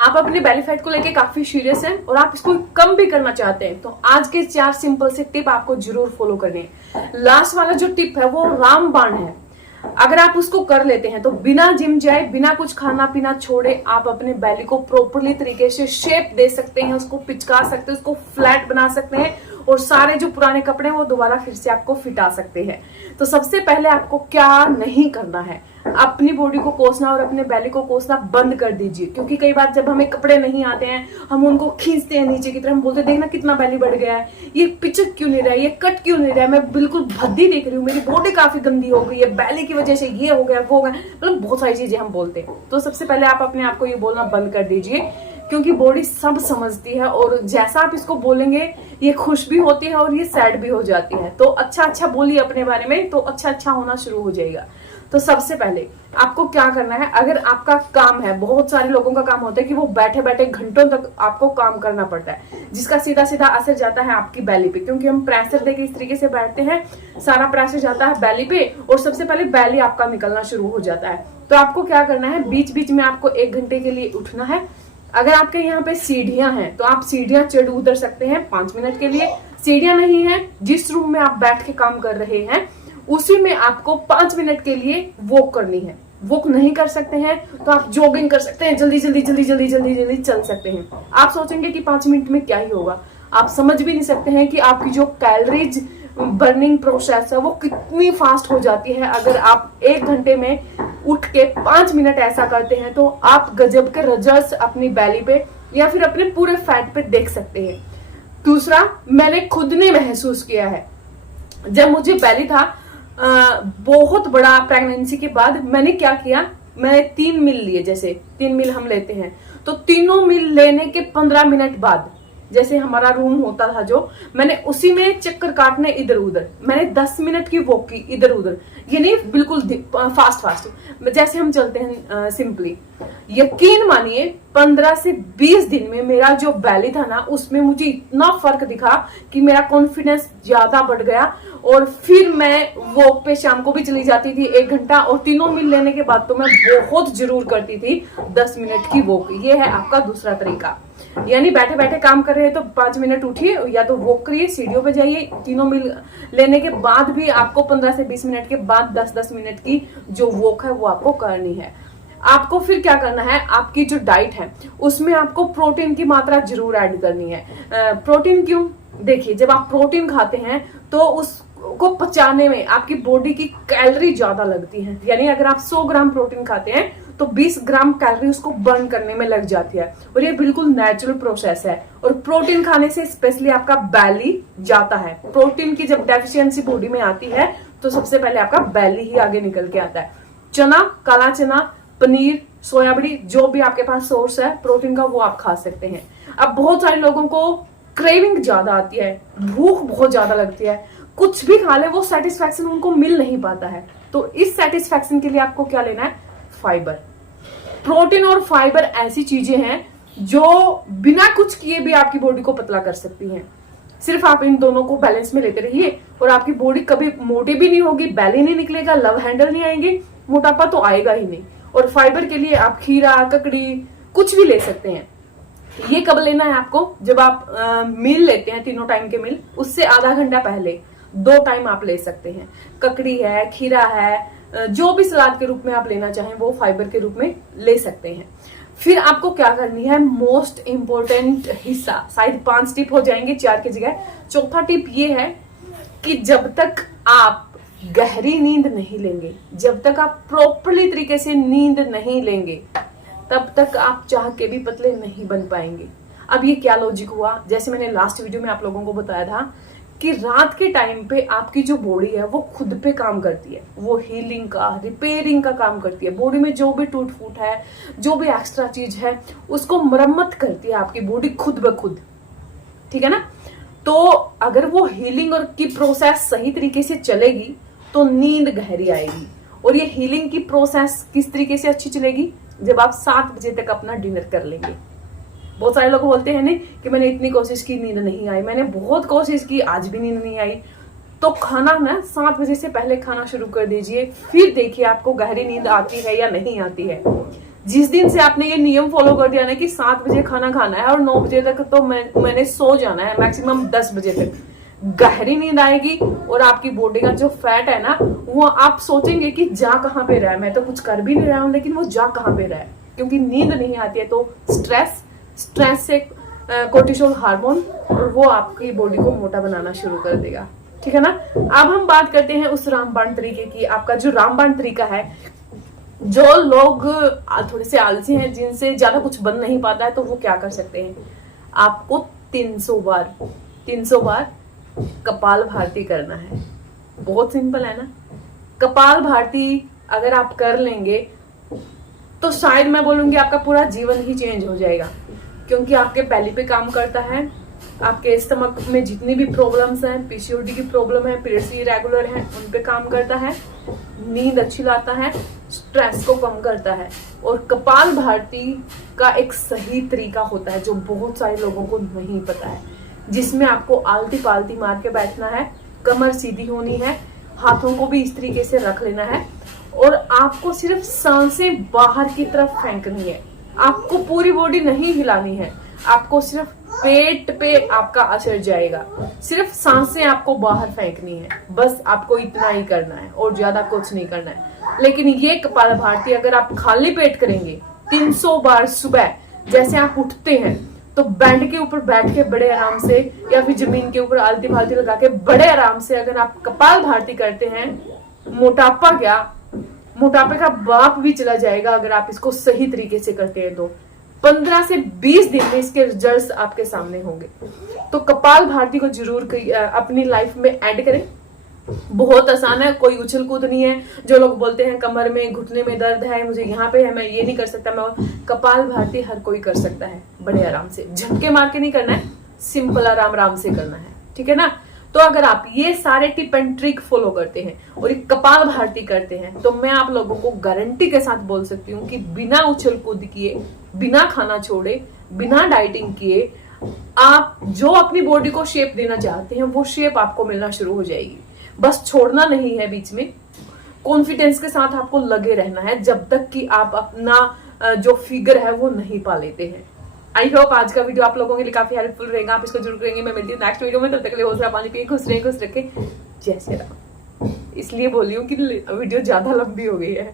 आप अपने belly fat को लेके काफी सीरियस हैं और आप इसको कम भी करना चाहते हैं, तो आज के 4 सिंपल से टिप आपको जरूर फॉलो करनी है। लास्ट वाला जो टिप है वो रामबाण है। अगर आप उसको कर लेते हैं तो बिना जिम जाए, बिना कुछ खाना पीना छोड़े, आप अपने बेली को प्रॉपरली तरीके से शेप दे सकते हैं, उसको पिचका सकते हैं, उसको फ्लैट बना सकते हैं और सारे जो पुराने कपड़े हैं वो दोबारा फिर से आपको फिटा सकते हैं। तो सबसे पहले आपको क्या नहीं करना है, अपनी बॉडी को कोसना और अपने बेली को कोसना बंद कर दीजिए। क्योंकि कई बार जब हमें कपड़े नहीं आते हैं, हम उनको खींचते हैं नीचे की तरफ, हम बोलते हैं देखना कितना बेली बढ़ गया है, ये पिचक क्यों नहीं रहा है, ये कट क्यों नहीं रहा है, मैं बिल्कुल भद्दी दिख रही हूँ, मेरी बॉडी काफी गंदी हो गई है, बेली की वजह से ये हो गया वो हो गया, मतलब बहुत सारी चीजें हम बोलते हैं। तो सबसे पहले आप अपने आप को ये बोलना बंद कर दीजिए, क्योंकि बॉडी सब समझती है और जैसा आप इसको बोलेंगे ये खुश भी होती है और ये सैड भी हो जाती है। तो अच्छा अच्छा बोलिए अपने बारे में, तो अच्छा अच्छा होना शुरू हो जाएगा। तो सबसे पहले आपको क्या करना है, अगर आपका काम है, बहुत सारे लोगों का काम होता है कि वो बैठे बैठे घंटों तक आपको काम करना पड़ता है, जिसका सीधा सीधा असर जाता है आपकी बेली पे, क्योंकि हम प्रेशर देके इस तरीके से बैठते हैं, सारा प्रेशर जाता है बेली पे और सबसे पहले बेली आपका निकलना शुरू हो जाता है। तो आपको क्या करना है, बीच बीच में आपको 1 घंटे के लिए उठना है। अगर आपके यहाँ पे सीढ़ियां हैं तो आप सीढ़ियां चढ़ उतर सकते हैं 5 मिनट के लिए। सीढ़ियां नहीं है, जिस रूम में आप बैठ के काम कर रहे हैं उसी में आपको 5 मिनट के लिए वॉक करनी है। वॉक नहीं कर सकते हैं तो आप जॉगिंग कर सकते हैं, जल्दी जल्दी जल्दी जल्दी जल्दी जल्दी चल सकते हैं। आप सोचेंगे कि 5 मिनट में क्या ही होगा, आप समझ भी नहीं सकते हैं कि आपकी जो कैलोरीज बर्निंग प्रोसेस है वो कितनी फास्ट हो जाती है। अगर आप 1 घंटे में उठ के 5 मिनट ऐसा करते हैं तो आप गजब के रिजल्ट्स अपनी बेली पे या फिर अपने पूरे फैट पे देख सकते हैं। दूसरा, मैंने खुद ने महसूस किया है, जब मुझे बेली था बहुत बड़ा, प्रेगनेंसी के बाद मैंने क्या किया, मैंने 3 मील लिए, जैसे 3 मील हम लेते हैं तो तीनों मील लेने के 15 मिनट बाद, जैसे हमारा रूम होता था जो, मैंने उसी में चक्कर काटने इधर उधर, मैंने 10 मिनट की वॉक की इधर उधर, ये नहीं बिल्कुल फास्ट फास्ट जैसे हम चलते हैं सिंपली। यकीन मानिए 15 से 20 दिन में मेरा जो बेली था ना, उसमें मुझे इतना फर्क दिखा कि मेरा कॉन्फिडेंस ज्यादा बढ़ गया। और फिर मैं वॉक पे शाम को भी चली जाती थी 1 घंटा, और तीनों मील लेने के बाद तो मैं बहुत जरूर करती थी 10 मिनट की वॉक। ये है आपका दूसरा तरीका, यानी बैठे बैठे काम कर रहे हैं तो 5 मिनट उठिए या तो वॉक करिए, सीढ़ियों पे जाइए, तीनों मील लेने के बाद भी आपको 15 से 20 मिनट के बाद 10-10 मिनट की जो वॉक है वो आपको करनी है। आपको फिर क्या करना है, आपकी जो डाइट है उसमें आपको प्रोटीन की मात्रा जरूर ऐड करनी है। प्रोटीन क्यों, देखिए जब आप प्रोटीन खाते हैं तो उसको पचाने में आपकी बॉडी की कैलोरी ज्यादा लगती है। यानी अगर आप 100 ग्राम प्रोटीन खाते हैं तो 20 ग्राम कैलोरी उसको बर्न करने में लग जाती है, और ये बिल्कुल नेचुरल प्रोसेस है। और प्रोटीन खाने से स्पेशली आपका बेली जाता है। प्रोटीन की जब डेफिशिएंसी बॉडी में आती है तो सबसे पहले आपका बेली ही आगे निकल के आता है। चना, काला चना, पनीर, सोयाबड़ी, जो भी आपके पास सोर्स है प्रोटीन का वो आप खा सकते हैं। अब बहुत सारे लोगों को क्रेविंग ज्यादा आती है, भूख बहुत ज्यादा लगती है, कुछ भी खा ले वो सेटिस्फैक्शन उनको मिल नहीं पाता है। तो इस सेटिस्फैक्शन के लिए आपको क्या लेना है, फाइबर। प्रोटीन और फाइबर ऐसी चीजें हैं जो बिना कुछ किए भी आपकी बॉडी को पतला कर सकती हैं। सिर्फ आप इन दोनों को बैलेंस में लेते रहिए और आपकी बॉडी कभी मोटी भी नहीं होगी, बेली नहीं निकलेगा, लव हैंडल नहीं आएंगे, मोटापा तो आएगा ही नहीं। और फाइबर के लिए आप खीरा, ककड़ी कुछ भी ले सकते हैं। ये कब लेना है आपको, जब आप मील लेते हैं, तीनों टाइम के मील, उससे आधा घंटा पहले 2 टाइम आप ले सकते हैं। ककड़ी है, खीरा है, जो भी सलाद के रूप में आप लेना चाहें वो फाइबर के रूप में ले सकते हैं। फिर आपको क्या करनी है, मोस्ट इंपोर्टेंट हिस्सा, शायद 5 टिप हो जाएंगे 4 की जगह। चौथा टिप ये है कि जब तक आप गहरी नींद नहीं लेंगे, जब तक आप प्रॉपरली तरीके से नींद नहीं लेंगे, तब तक आप चाह के भी पतले नहीं बन पाएंगे। अब ये क्या लॉजिक हुआ, जैसे मैंने लास्ट वीडियो में आप लोगों को बताया था कि रात के टाइम पे आपकी जो बॉडी है वो खुद पे काम करती है, वो हीलिंग का, रिपेयरिंग का काम करती है। बॉडी में जो भी टूट फूट है, जो भी एक्स्ट्रा चीज है, उसको मरम्मत करती है आपकी बॉडी खुद ब खुद, ठीक है ना। तो अगर वो हीलिंग और की प्रोसेस सही तरीके से चलेगी तो नींद गहरी आएगी। और ये हीलिंग की प्रोसेस किस तरीके से अच्छी चलेगी, जब आप 7 बजे तक अपना डिनर कर लेंगे। बहुत सारे लोग बोलते हैं नहीं कि मैंने इतनी कोशिश की, नींद नहीं आई। मैंने बहुत कोशिश की, आज भी नींद नहीं आई। तो खाना ना 7 बजे से पहले खाना शुरू कर दीजिए, फिर देखिए आपको गहरी नींद आती है या नहीं आती है। जिस दिन से आपने ये नियम फॉलो कर दिया ना कि 7 बजे खाना खाना है और 9 बजे तक तो मैंने सो जाना है, मैक्सिमम 10 बजे तक, गहरी नींद आएगी और आपकी बॉडी का जो फैट है ना वो आप सोचेंगे कि जा कहाँ पे रहा है, मैं तो कुछ कर भी नहीं रहा हूँ लेकिन वो जा कहाँ पे रहा है, क्योंकि नींद नहीं आती है। तो स्ट्रेस से कोर्टिसोल हार्मोन, और वो आपकी बॉडी को मोटा बनाना शुरू कर देगा। ठीक है ना। अब हम बात करते हैं उस रामबाण तरीके की। आपका जो रामबाण तरीका है, जो लोग थोड़े से आलसी हैं, जिनसे ज्यादा कुछ बन नहीं पाता है, तो वो क्या कर सकते हैं, आपको 300 बार कपाल भारती करना है। बहुत सिंपल है ना। कपाल भारती अगर आप कर लेंगे तो शायद मैं बोलूंगी आपका पूरा जीवन ही चेंज हो जाएगा, क्योंकि आपके बेली पे काम करता है, आपके स्टमक में जितनी भी प्रॉब्लम्स हैं, पीसीओडी की प्रॉब्लम है, पीरियड्स इरेगुलर हैं, उन पे काम करता है, नींद अच्छी लाता है, स्ट्रेस को कम करता है। और कपाल भारती का एक सही तरीका होता है जो बहुत सारे लोगों को नहीं पता है, जिसमें आपको आलती पालती मार के बैठना है, कमर सीधी होनी है, हाथों को भी इस तरीके से रख लेना है, और आपको सिर्फ सांसें बाहर की तरफ फेंकनी है। आपको पूरी बॉडी नहीं हिलानी है, आपको सिर्फ पेट पे आपका असर जाएगा, सिर्फ सांसें आपको बाहर फेंकनी है, बस आपको इतना ही करना है और ज्यादा कुछ नहीं करना है। लेकिन ये कपाल भारती अगर आप खाली पेट करेंगे 300 बार सुबह, जैसे आप उठते हैं तो बेड के ऊपर बैठ के बड़े आराम से, या फिर जमीन के ऊपर आलती फालती लगा के बड़े आराम से अगर आप कपाल भारती करते हैं, मोटापा क्या, मोटापे का बाप भी चला जाएगा अगर आप इसको सही तरीके से करते हैं। तो 15 से 20 दिन में इसके रिजल्ट्स आपके सामने होंगे। तो कपाल भारती को जरूर अपनी लाइफ में ऐड करें। बहुत आसान है, कोई उछल कूद नहीं है। जो लोग बोलते हैं कमर में घुटने में दर्द है, मुझे यहाँ पे है, मैं ये नहीं कर सकता, मैं कपाल भारती हर कोई कर सकता है, बड़े आराम से, झटके मार के नहीं करना है, सिंपल आराम से करना है। ठीक है ना। तो अगर आप ये सारे टिप एंड ट्रिक फॉलो करते हैं और एक कपाल भारती करते हैं, तो मैं आप लोगों को गारंटी के साथ बोल सकती हूँ कि बिना उछल कूद किए, बिना खाना छोड़े, बिना डाइटिंग किए, आप जो अपनी बॉडी को शेप देना चाहते हैं वो शेप आपको मिलना शुरू हो जाएगी। बस छोड़ना नहीं है बीच में, कॉन्फिडेंस के साथ आपको लगे रहना है जब तक कि आप अपना जो फिगर है वो नहीं पा लेते हैं। आई होप आज का वीडियो आप लोगों के लिए काफी हेल्पफुल रहेगा, आप इसको जरूर करेंगे। मैं मिलती हूँ नेक्स्ट वीडियो में, तब तक के लिए हौसला पानी पिए, खुश रहे, खुश रखे, जय श्री राम। इसलिए बोली हूँ कि वीडियो ज्यादा लंबी हो गई है।